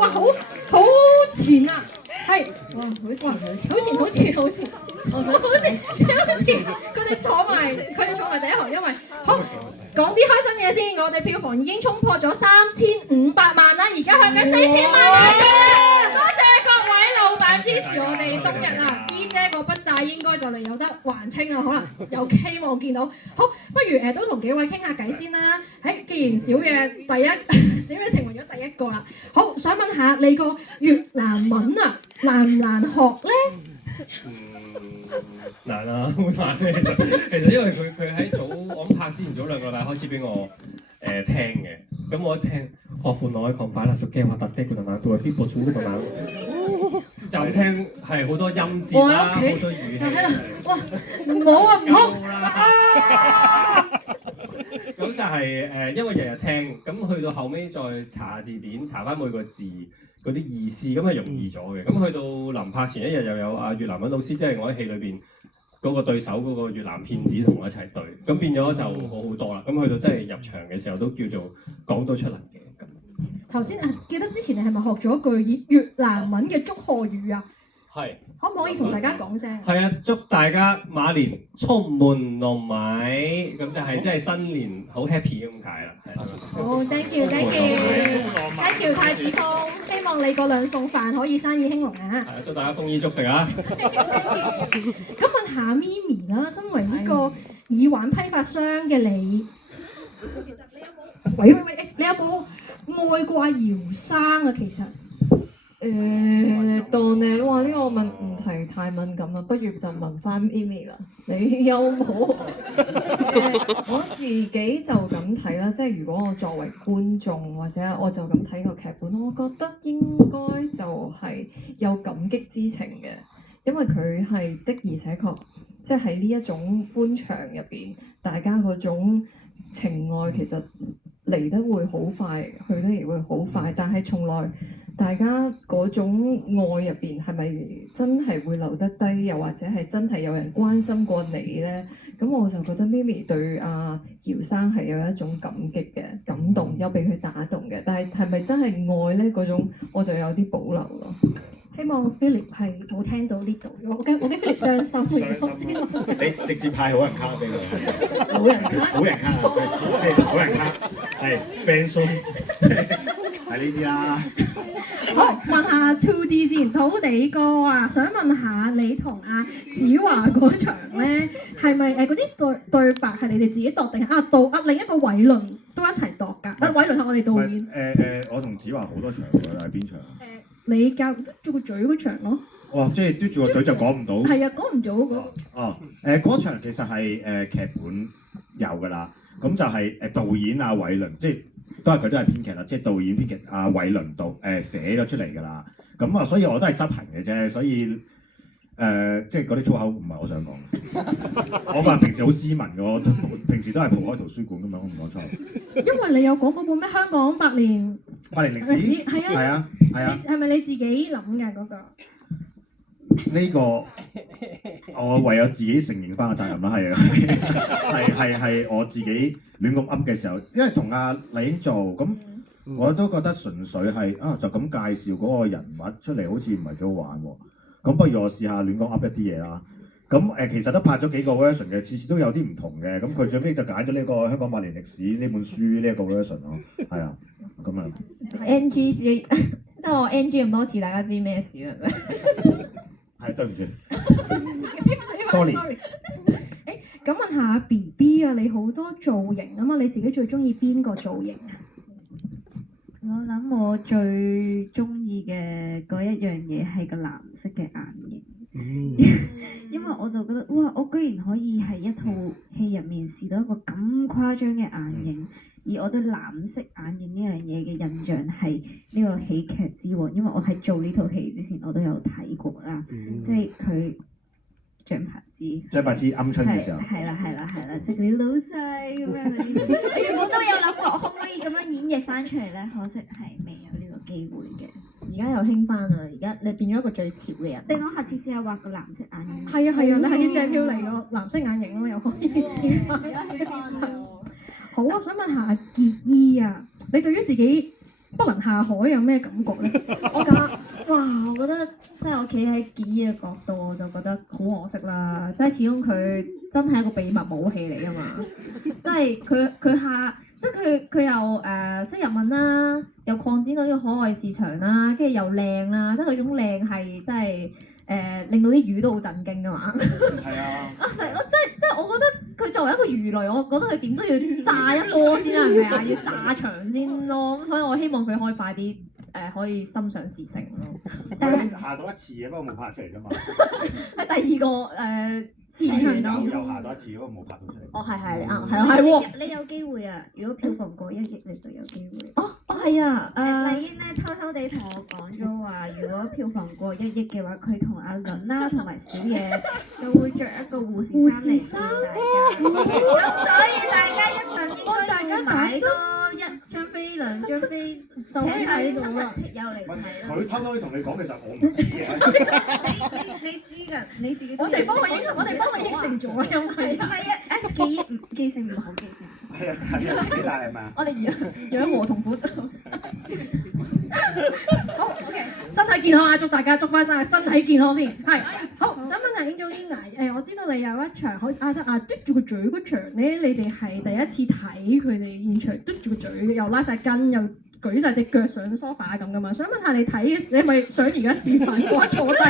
哇，好前啊，係，哇，好前我想好前，佢哋坐埋第一行，因為好講啲開心嘢先。我哋票房已經衝破咗3500萬啦，而家向緊4000萬大眾啦！多謝各位老闆支持我哋冬日啊！B 姐嗰筆債應該就嚟有得還清啦，可能有希望見到。好，不如都同幾位傾下偈先啦。既然小野成為咗第一個啦，好想問下你個越南文啊，難唔難學咧？難啊，好難嘅其實因為佢喺我諗拍之前早2個禮拜開始俾我聽嘅，咁我一聽學伴我講快啦，熟嘅話特啲佢就難到係邊個組嗰度難，就聽係好多音節啦，好多語氣，就喺度，哇唔好啊！咁但係因為日日聽，咁去到後尾再查字典，查翻每個字嗰啲意思，咁係容易咗嘅。咁去到臨拍前一日又有越南文老師，即係我喺戲裏邊嗰個對手嗰個越南騙子同我一齊對，咁變咗就好多啦。咁去到真係入場嘅時候都叫做講到出嚟嘅。頭先記得之前你係咪學咗句越南文嘅祝賀語啊？係。可唔可以同大家講聲？係啊，祝大家馬年充滿糯米，咁就係即係新年好 happy 咁解啦。好 ，thank you，太子峰，希望你嗰兩餸飯可以生意興隆啊！係啊，祝大家豐衣足食啊！咁問下咪咪啦，身為呢個耳環批發商嘅你，其實你有冇？喂，你有冇愛過姚生啊？其實？當你話呢個問題太敏感啦，不如就問翻 Mimi 啦。你有冇？我自己就咁睇啦，即係如果我作為觀眾或者我就咁睇個劇本，我覺得應該就係有感激之情嘅，因為佢係的而且確，即係喺呢一種歡場入邊，大家嗰種情愛其實嚟得會好快，去得亦會好快，但係從來大家嗰種愛入邊係咪真係會留得低，又或者係真係有人關心過你咧？咁我就覺得咪咪對阿姚生係有一種感激嘅感動，有被佢打動嘅，但係係咪真係愛咧？嗰種我就有啲保留咯。希望 Philip 係冇聽到呢度，我驚 Philip 傷心。你直接派好人卡俾佢。好人卡。好人卡啊！好人卡係 friend zone 係呢啲啦。好，問下 2D 先，土地哥啊，想問下你同阿子華嗰場咧，係咪嗰啲對白係你哋自己度定係另一個偉倫都一齊度㗎？偉倫係我哋導演。我同子華好多場㗎，係邊場？你教嘟個嘴嗰場咯。哦，即係嘟住個嘴就講唔到。係啊，講唔到嗰。嗰場其實係劇本有㗎啦，咁就係導演阿偉倫，即係都係編劇啦，即係導演編劇阿偉倫寫咗出嚟㗎啦。咁啊，所以我都係執行嘅啫，所以即係嗰啲粗口唔係我想講嘅。我個人平時好斯文嘅，我平時都係蒲開圖書館㗎嘛，我唔講粗口。因為你有講嗰本咩香港百年歷史係啊，係咪你自己諗嘅嗰個？呢個我唯有自己承認翻個責任啦，係啊，係我自己亂咁噏嘅時候，因為同阿麗英做咁，我都覺得純粹係就咁介紹嗰個人物出嚟，好似唔係幾好玩喎。咁不如我試下亂咁噏一啲嘢啦。咁其實都拍咗幾個 version 嘅，次次都有啲唔同嘅。咁佢最尾就揀咗呢個香港百年歷史呢本書呢一個 version 咯。係啊，咁啊。NG 即係我 NG 咁多次，大家知咩事啦？係對唔住 ，sorry。咁問下 BB 啊，你好多造型啊嘛，你自己最中意邊個造型啊？我諗我最中意嘅嗰一樣嘢係個藍色嘅眼影，因為我就覺得哇，我居然可以喺一套戲入面試到一個咁誇張嘅眼影，而我對藍色眼影呢樣嘢嘅印象係呢個喜劇之王，因為我喺做呢套戲之前我都有睇過啦，即係佢張柏芝鵪鶉嘅時候，係啦，即係嗰啲老細咁樣嗰啲，我原本都有諗過可唔可以咁樣演繹翻出嚟咧，可惜係未有呢個機會嘅。而家又興翻啦！而家你變咗一個最潮嘅人。定我下次試下畫個藍色眼影。係啊，你下次借條嚟個藍色眼影咯，又可以試翻。好啊，想問下傑姨啊，你對於自己不能下海有咩感覺咧？我覺得即係我企喺傑伊嘅角度，我就覺得好可惜啦。即係始終佢真係一個秘密武器嚟㗎嘛。即係佢又識日文啦，又擴展到呢個海外市場啦，跟住又靚啦，即係佢種靚係真係令到啲魚都好震驚㗎嘛。係啊。成咯，即係我覺得佢作為一個魚類，我覺得佢點都要炸一波先啦，係咪啊？要炸場先咯。咁所以我希望佢可以快啲可以心想事成咯。但係下到一次嘅，不過冇拍出嚟啫嘛。喺第二個次有元下到一次，不過冇拍到出嚟。哦，係啱，係啊係喎。你有機會啊！如果票房過1億，你就有機會。哦係啊，麗英咧偷偷地同我講咗話，如果票房過1億嘅話，佢同阿倫啦同埋小野就會着一個護士衫嚟見大家。咁所以大家一陣應該要買多1張飛、2張飛，就請晒啲親朋戚友嚟睇咯。佢偷偷地同你講嘅就我唔知嘅。你知㗎，你自己都我哋幫佢應承咗，因為唔係啊！記性唔好，記性。係啊，幾大係咪啊？我哋養和同款。好 OK， 身體健康啊！祝大家祝翻生日身體健康先。係好，想問下 Angelina，我知道你有一場好似嘟住個嘴嗰場咧，你哋係第一次睇佢哋現場嘟住個嘴，又拉晒筋，又舉晒隻腳上 sofa 咁噶嘛？想問下你睇嘅時，你係咪想而家示範我坐低？